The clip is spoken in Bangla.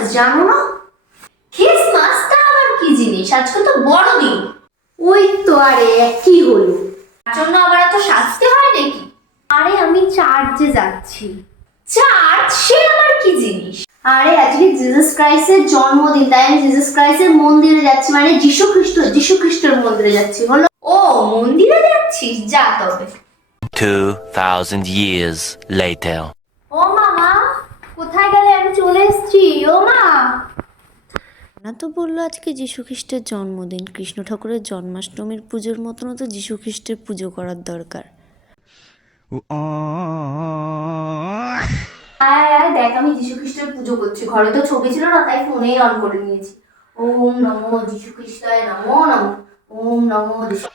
ক্রিসমাস জানো না? ক্রিসমাসটা আবার কি জিনিস? আজকে তো বড়দিন। ওই তো, আরে কি হলো? তার জন্য আবার এত সাজতে হয় নাকি? আরে আমি চার্চে যাচ্ছি। চার্চ সে আবার কি জিনিস? আরে আজকে জিসাস ক্রাইস্টের জন্মদিন, তাই আমি জিসাস ক্রাইস্টের মন্দিরে যাচ্ছি, মানে যিশু খ্রিস্টের মন্দিরে যাচ্ছি। হলো? ও মন্দিরে যাচ্ছিস, যা তবে। 2000 years later. ও মামা, কোথায় গেলে? আমি চলে এসেছি। ও মা। না তো বললো আজকে যীশু খ্রিস্টের জন্মদিন, কৃষ্ণ ঠাকুরের জন্মাষ্টমীর পুজোর মতন তো যীশু খ্রিস্টের পুজো করার দরকার। আয় দেখ, আমি যিশু খ্রিস্টের পুজো করছি। ঘরে তো ছবি ছিল না, তাই ফোনেই অন করে নিয়েছি। ওম নমো যিশু খ্রিস্টায় নমো নমঃ। ওম নমো যিশু